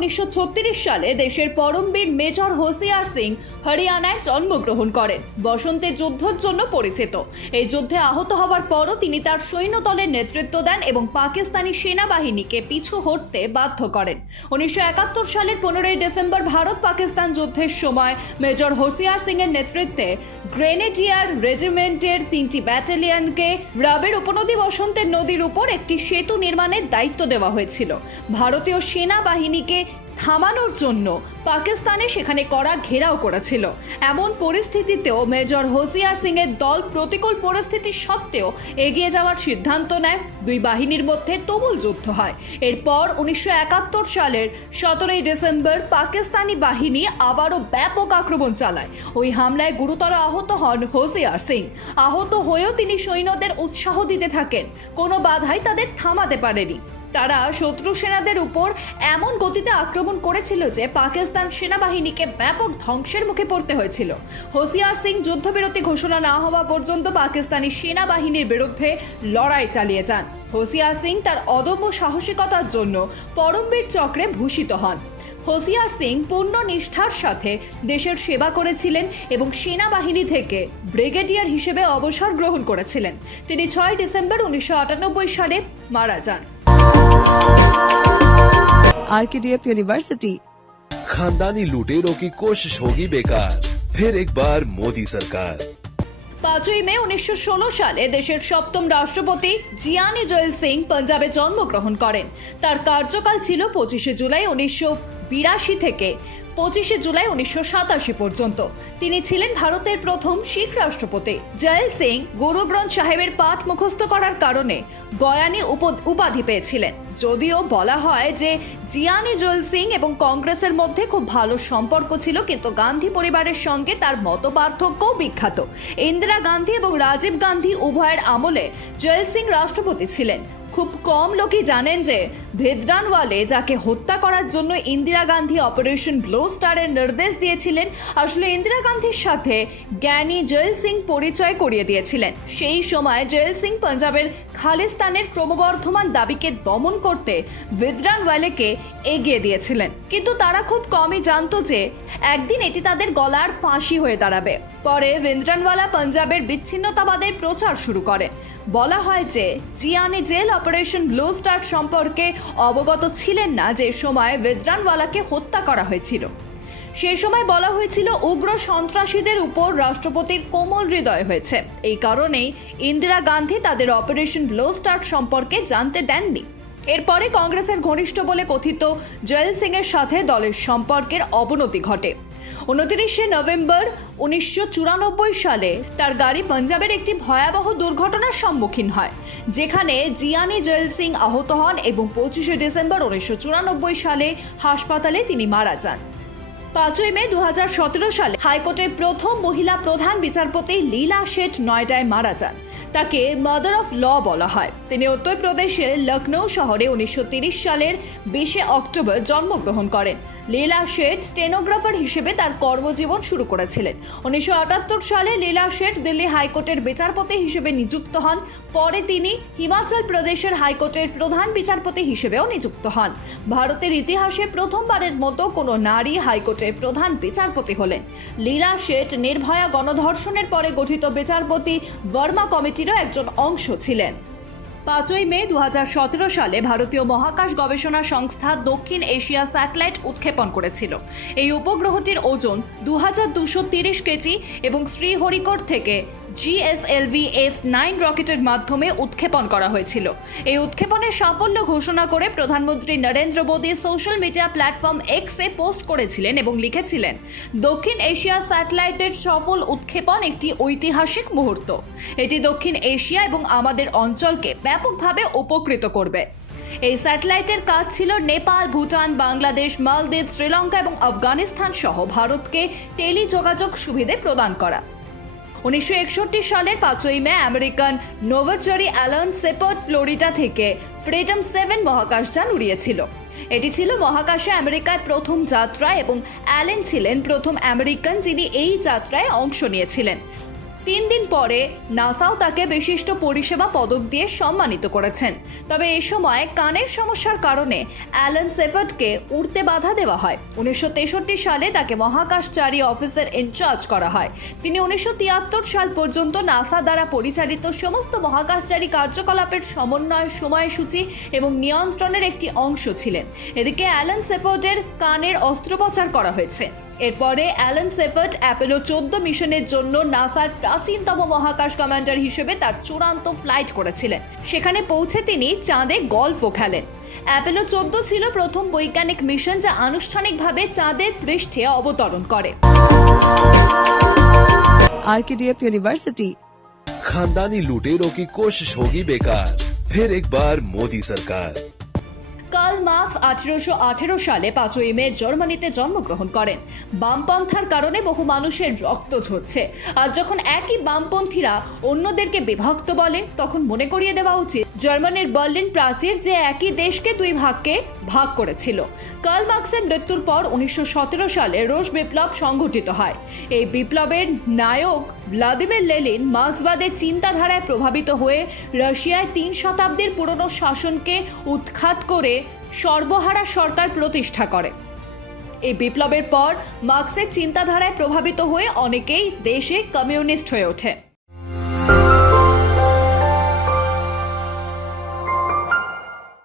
উনিশশো সালে দেশের পরমবীর মেজর হোসিয়ার সিং হরিয়ানায় জন্মগ্রহণ করেন। বসন্তের যুদ্ধের জন্য পরিচিত। এই যুদ্ধে আহত হওয়ার পরও তিনি তার সৈন্যদলের নেতৃত্ব দেন এবং পাকিস্তানি সেনাবাহিনীকে পিছু হটতে বাধ্য করেন। উনিশশো একাত্তর সালের পনেরোই ডিসেম্বর ভারত পাকিস্তান যুদ্ধের সময় মেজর হোসিয়ার সিং এর নেতৃত্বে গ্রেনেডিয়ার রেজিমেন্টের তিনটি ব্যাটালিয়নকে রাবের উপনদী বসন্তের নদীর উপর একটি সেতু নির্মাণের দায়িত্ব দেওয়া হয়েছিল। ভারতীয় সেনাবাহিনীকে থামানোর জন্য পাকিস্তানে সেখানে করা ঘেরাও করেছিল। এমন পরিস্থিতিতেও মেজর হোসিয়ার সিং এর দল প্রতিকূল পরিস্থিতি সত্ত্বেও এগিয়ে যাওয়ার সিদ্ধান্ত নেয়। দুই বাহিনীর মধ্যে তুমুল যুদ্ধ হয়। এরপর উনিশশো একাত্তর সালের সতেরোই ডিসেম্বর পাকিস্তানি বাহিনী আবারও ব্যাপক আক্রমণ চালায়। ওই হামলায় গুরুতর আহত হন হোসিয়ার সিং। আহত হয়েও তিনি সৈন্যদের উৎসাহ দিতে থাকেন। কোনো বাধাই তাদের থামাতে পারেনি। তারা শত্রু সেনাদের উপর এমন গতিতে আক্রমণ করেছিল যে পাকিস্তান সেনাবাহিনীকে ব্যাপক ধ্বংসের মুখে পড়তে হয়েছিল। হোসিয়ার সিং যুদ্ধবিরতি ঘোষণা না হওয়া পর্যন্ত পাকিস্তানি সেনাবাহিনীর বিরুদ্ধে লড়াই চালিয়ে যান। হোসিয়ার সিং তার অদম্য সাহসিকতার জন্য পরমবীর চক্রে ভূষিত হন। হোসিয়ার সিং পূর্ণ নিষ্ঠার সাথে দেশের সেবা করেছিলেন এবং সেনাবাহিনী থেকে ব্রিগেডিয়ার হিসেবে অবসর গ্রহণ করেছিলেন। তিনি ছয় ডিসেম্বর উনিশশো আটানব্বই সালে মারা যান। आरकेडीएफ यूनिवर्सिटी खानदानी लुटेरों की कोशिश होगी बेकार फिर एक बार मोदी सरकार পাঁচই মে উনিশশো ষোলো সালে দেশের সপ্তম রাষ্ট্রপতি জিয়ানি জয়েল সিং পাঞ্জাবে জন্মগ্রহণ করেন তার কার্যকাল ছিল পঁচিশে জুলাই উনিশশো বিরাশি থেকে পঁচিশে জুলাই উনিশশো সাতাশি পর্যন্ত। তিনি ছিলেন ভারতের প্রথম শিখ রাষ্ট্রপতি। জয়েল সিং গুরু গ্রন্থ সাহেবের পাঠ মুখস্থ করার কারণে গয়ানি উপ- উপাধি পেয়েছিলেন। যদিও বলা হয় যে জিয়ানি জয়েল সিং এবং কংগ্রেসের মধ্যে খুব ভালো সম্পর্ক ছিল, কিন্তু গান্ধী পরিবারের সঙ্গে তার মত বিখ্যাত। ইন্দিরা গান্ধী এবং রাজীব গান্ধী উভয়ের আমলে জয়েল সিং রাষ্ট্রপতি ছিলেন। খুব কম লোকই জানেন যে ভেদরানওয়ালে যাকে হত্যা করার জন্য ইন্দিরা গান্ধী অপারেশন ব্লো স্টারের নির্দেশ দিয়েছিলেন, আসলে ইন্দিরা গান্ধীর সাথে জ্ঞানী জয়েল সিং পরিচয় করিয়ে দিয়েছিলেন। সেই সময় জয়েল সিং পাঞ্জাবের খালিস্তানের ক্রমবর্ধমান দাবিকে দমন করতে ভেদ্রানওয়ালেকে এগিয়ে দিয়েছিলেন। কিন্তু তারা খুব কমই জানতো যে একদিন এটি তাদের গলার ফাঁসি হয়ে দাঁড়াবে। পরে ভেন্দ্রানওয়ালা পাঞ্জাবের বিচ্ছিন্নতাবাদের প্রচার শুরু করেন বলা হয় যে Giani Zail operation blue star সম্পর্কে অবগত ছিলেন না যে সময় ভেদ্রানওয়ালাকে হত্যা করা হয়েছিল। সেই সময় বলা হয়েছিল, উগ্র সন্ত্রাসীদের উপর রাষ্ট্রপতির কোমল হৃদয় হয়েছে। এই কারণেই ইন্দিরা গান্ধী তাদের অপারেশন ব্লো স্টার সম্পর্কে জানতে দেননি। এরপরে কংগ্রেসের ঘনিষ্ঠ বলে কথিত জয়েল সিং এর সাথে দলের সম্পর্কের অবনতি ঘটে। উনত্রিশে নভেম্বর উনিশশো চুরানব্বই সালে তার গাড়ি পাঞ্জাবের একটি ভয়াবহ দুর্ঘটনার সম্মুখীন হয়, যেখানে জিয়ানি জয়েল সিং আহত হন এবং পঁচিশে ডিসেম্বর উনিশশো চুরানব্বই সালে হাসপাতালে তিনি মারা যান। পাঁচই মে দু হাজার সতেরো সালে হাইকোর্টের প্রথম মহিলা প্রধান বিচারপতি লীলা শেঠ নয়ডায় মারা যান। তাকে মাদার অফ ল বলা হয়। তিনি উত্তরপ্রদেশের লখনৌ শহরে উনিশশো সালের বিশে অক্টোবর জন্মগ্রহণ করেন। লীলা শেঠ স্টেনোগ্রাফার হিসেবে তার কর্মজীবন শুরু করেছিলেন। উনিশশো আটাত্তর সালে লীলা শেঠ দিল্লি হাইকোর্টের বিচারপতি হিসেবে নিযুক্ত হন। পরে তিনি হিমাচল প্রদেশের হাইকোর্টের প্রধান বিচারপতি হিসেবেও নিযুক্ত হন। ভারতের ইতিহাসে প্রথমবারের মতো কোনো নারী হাইকোর্টের প্রধান বিচারপতি হলেন। লীলা শেঠ নির্ভয়া গণধর্ষণের পরে গঠিত বিচারপতি বর্মা কমিটিরও একজন অংশ ছিলেন। পাঁচই মে দু হাজার সতেরো সালে ভারতীয় মহাকাশ গবেষণা সংস্থা দক্ষিণ এশিয়া স্যাটেলাইট উৎক্ষেপণ করেছিল। এই উপগ্রহটির ওজন দু কেজি এবং শ্রীহরিকোট থেকে জিএসএলভি এফ নাইন রকেটের মাধ্যমে উৎক্ষেপণ করা হয়েছিল। এই উৎক্ষেপণের সাফল্য ঘোষণা করে প্রধানমন্ত্রী Narendra Modi social media platform এক্সে পোস্ট করেছিলেন এবং লিখেছিলেন, দক্ষিণ এশিয়া স্যাটেলাইটের সফল উৎক্ষেপণ একটি ঐতিহাসিক মুহূর্ত। এটি দক্ষিণ এশিয়া এবং আমাদের অঞ্চলকে ব্যাপকভাবে উপকৃত করবে। এই স্যাটেলাইটের কাজ ছিল নেপাল, ভুটান, বাংলাদেশ, মালদ্বীপ, শ্রীলঙ্কা এবং আফগানিস্তান সহ ভারতকে টেলিযোগাযোগ সুবিধে প্রদান করা। উনিশশো একষট্টি সালের পাঁচই মে আমেরিকান নোভাচরি অ্যালন সেপট, ফ্লোরিডা থেকে ফ্রিডম সেভেন মহাকাশযান উড়িয়েছিল। এটি ছিল মহাকাশে আমেরিকায় প্রথম যাত্রা এবং অ্যালেন ছিলেন প্রথম আমেরিকান যিনি এই যাত্রায় অংশ নিয়েছিলেন। তিন দিন পরে নাসাও তাকে বিশিষ্ট পরিষেবা পদক দিয়ে সম্মানিত করেছেন। তবে এ সময় কানের সমস্যার কারণে অ্যালেন সেফার্টকে উড়তে বাধা দেওয়া হয়। উনিশশো তেষট্টি সালে তাকে মহাকাশচারী অফিসের ইনচার্জ করা হয়। তিনি উনিশশো তিয়াত্তর সাল পর্যন্ত নাসা দ্বারা পরিচালিত সমস্ত মহাকাশচারী কার্যকলাপের সমন্বয়, সময়সূচি এবং নিয়ন্ত্রণের একটি অংশ ছিলেন। এদিকে অ্যালেন সেফোর্ডের কানের অস্ত্রোপচার করা হয়েছে। এরপরে অ্যালেন সেফার্ট অ্যাপেলো চোদ্দ মিশনের জন্য নাসার প্রাচীনতম মহাকাশ কমান্ডার হিসেবে তার চূড়ান্ত ফ্লাইট করেছিলেন সেখানে পৌঁছে তিনি চাঁদে গল্ফও খেলেন অ্যাপেলো চোদ্দ ছিল প্রথম বৈজ্ঞানিক মিশন যা আনুষ্ঠানিকভাবে চাঁদের পৃষ্ঠে অবতরণ করে आरकेडीएफ यूनिवर्सिटी खानदानी लुटेरों की कोशिश होगी बेकार फिर एक बार मोदी सरकार কার্ল মার্কস আঠেরোশো আঠেরো সালে পাঁচই মে জার্মানিতে জন্মগ্রহণ করেন। বামপন্থার কারণে বহু মানুষের রক্ত ঝরছে। আর যখন একই বামপন্থীরা অন্যদেরকে বিভক্ত বলে, তখন মনে করিয়ে দেওয়া উচিত, জার্মানির বার্লিন প্রাচীর যে একই দেশকে দুই ভাগকে ভাগ করেছিল। কার্ল মার্কসের মৃত্যুর পর উনিশশো সতেরো সালে রুশ বিপ্লব সংঘটিত হয়। এই বিপ্লবের নায়ক ভ্লাদিমির লেলিন মার্ক্সবাদের চিন্তাধারায় প্রভাবিত হয়ে রাশিয়ায় তিন শতাব্দীর পুরনো শাসনকে উৎখাত করে সর্বহারা সরকার প্রতিষ্ঠা করে। এই বিপ্লবের পর মার্ক্সের চিন্তাধারায় প্রভাবিত হয়ে অনেকেই দেশে কমিউনিস্ট হয়ে ওঠে।